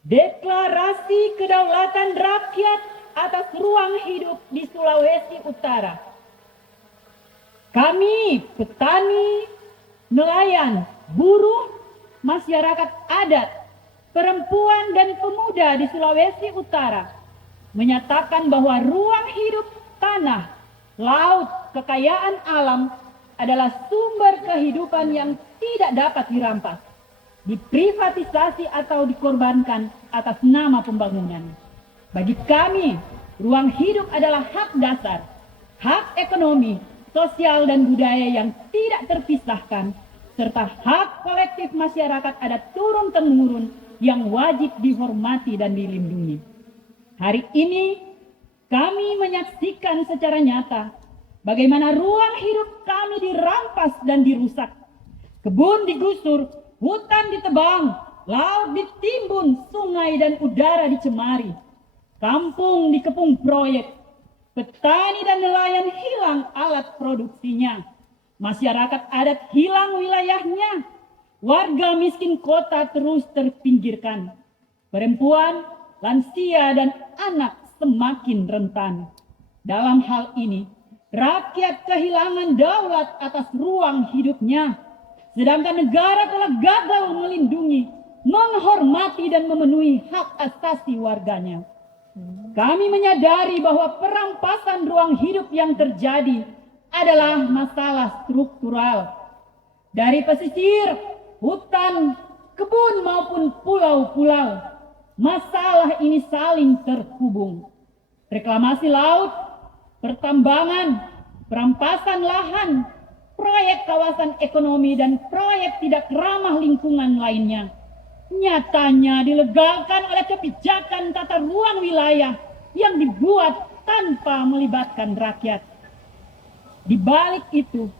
Deklarasi Kedaulatan Rakyat atas ruang hidup di Sulawesi Utara. Kami, petani, nelayan, buruh, masyarakat adat, perempuan dan pemuda di Sulawesi Utara menyatakan bahwa ruang hidup tanah, laut, kekayaan alam adalah sumber kehidupan yang tidak dapat dirampas, diprivatisasi atau dikorbankan atas nama pembangunan. Bagi kami, ruang hidup adalah hak dasar, hak ekonomi, sosial dan budaya yang tidak terpisahkan, serta hak kolektif masyarakat adat turun-temurun yang wajib dihormati dan dilindungi. Hari ini kami menyaksikan secara nyata bagaimana ruang hidup kami dirampas dan dirusak. Kebun digusur, hutan ditebang, laut ditimbun, sungai dan udara dicemari. Kampung dikepung proyek, petani dan nelayan hilang alat produksinya. Masyarakat adat hilang wilayahnya. Warga miskin kota terus terpinggirkan. Perempuan, lansia dan anak semakin rentan. Dalam hal ini, rakyat kehilangan daulat atas ruang hidupnya. Sedangkan negara telah gagal melindungi, menghormati dan memenuhi hak asasi warganya. Kami menyadari bahwa perampasan ruang hidup yang terjadi adalah masalah struktural. Dari pesisir, hutan, kebun maupun pulau-pulau, masalah ini saling terhubung. Reklamasi laut, pertambangan, perampasan lahan, proyek kawasan ekonomi dan proyek tidak ramah lingkungan lainnya nyatanya dilegalkan oleh kebijakan tata ruang wilayah yang dibuat tanpa melibatkan rakyat. Di balik itu,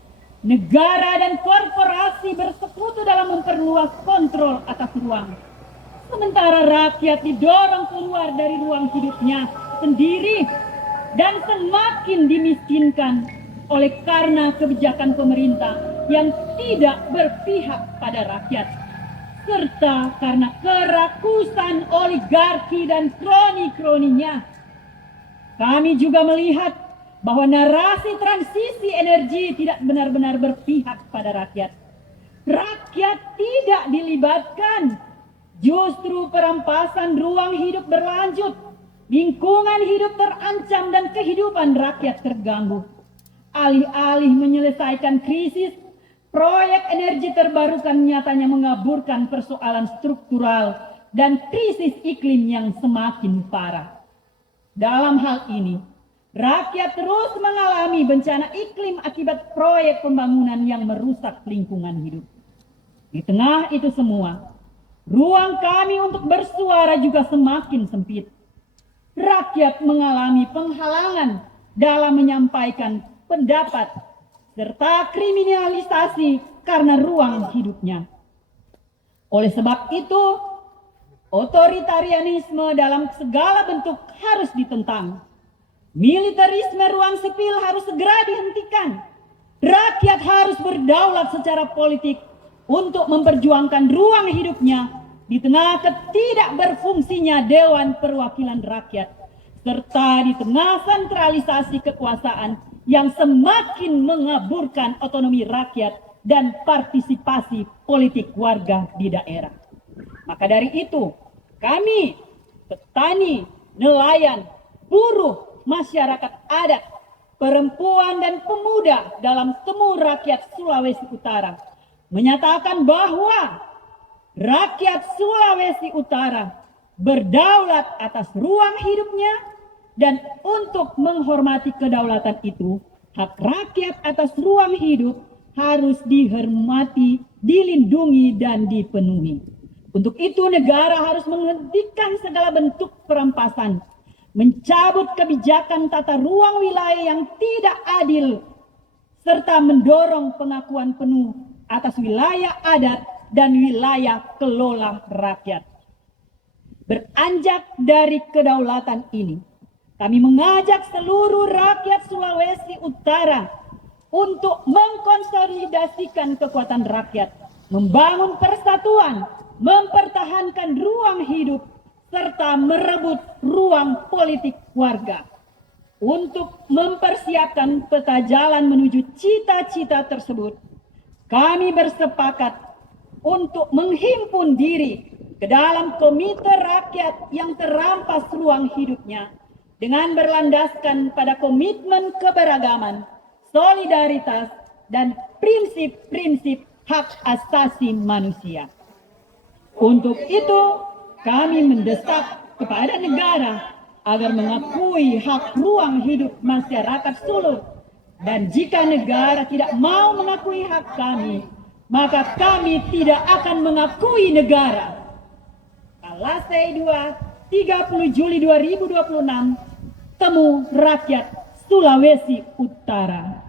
negara dan korporasi bersekutu dalam memperluas kontrol atas ruang. Sementara rakyat didorong keluar dari ruang hidupnya sendiri dan semakin dimiskinkan oleh karena kebijakan pemerintah yang tidak berpihak pada rakyat, serta karena kerakusan oligarki dan kroni-kroninya. Kami juga melihat bahwa narasi transisi energi tidak benar-benar berpihak pada rakyat. Rakyat tidak dilibatkan. Justru perampasan ruang hidup berlanjut. Lingkungan hidup terancam dan kehidupan rakyat terganggu. Alih-alih menyelesaikan krisis, proyek energi terbarukan nyatanya mengaburkan persoalan struktural dan krisis iklim yang semakin parah. Dalam hal ini, rakyat terus mengalami bencana iklim akibat proyek pembangunan yang merusak lingkungan hidup. Di tengah itu semua, ruang kami untuk bersuara juga semakin sempit. Rakyat mengalami penghalangan dalam menyampaikan pendapat serta kriminalisasi karena ruang hidupnya. Oleh sebab itu, otoritarianisme dalam segala bentuk harus ditentang. Militerisme ruang sipil harus segera dihentikan. Rakyat harus berdaulat secara politik untuk memperjuangkan ruang hidupnya di tengah ketidakberfungsinya Dewan Perwakilan Rakyat, serta di tengah sentralisasi kekuasaan yang semakin mengaburkan otonomi rakyat dan partisipasi politik warga di daerah. Maka dari itu, kami, petani, nelayan, buruh, masyarakat adat, perempuan dan pemuda dalam temu rakyat Sulawesi Utara menyatakan bahwa rakyat Sulawesi Utara berdaulat atas ruang hidupnya, dan untuk menghormati kedaulatan itu, hak rakyat atas ruang hidup harus dihormati, dilindungi, dan dipenuhi. Untuk itu negara harus menghentikan segala bentuk perampasan, mencabut kebijakan tata ruang wilayah yang tidak adil, serta mendorong pengakuan penuh atas wilayah adat dan wilayah kelola rakyat. Beranjak dari kedaulatan ini, kami mengajak seluruh rakyat Sulawesi Utara untuk mengkonsolidasikan kekuatan rakyat, membangun persatuan, mempertahankan ruang hidup, serta merebut ruang politik warga. Untuk mempersiapkan peta jalan menuju cita-cita tersebut, kami bersepakat untuk menghimpun diri ke dalam komite rakyat yang terampas ruang hidupnya dengan berlandaskan pada komitmen keberagaman, solidaritas, dan prinsip-prinsip hak asasi manusia. Untuk itu, kami mendesak kepada negara agar mengakui hak ruang hidup masyarakat Sulu. Dan jika negara tidak mau mengakui hak kami, maka kami tidak akan mengakui negara. Kalasei 2, 30 Juli 2026, Temu Rakyat Sulawesi Utara.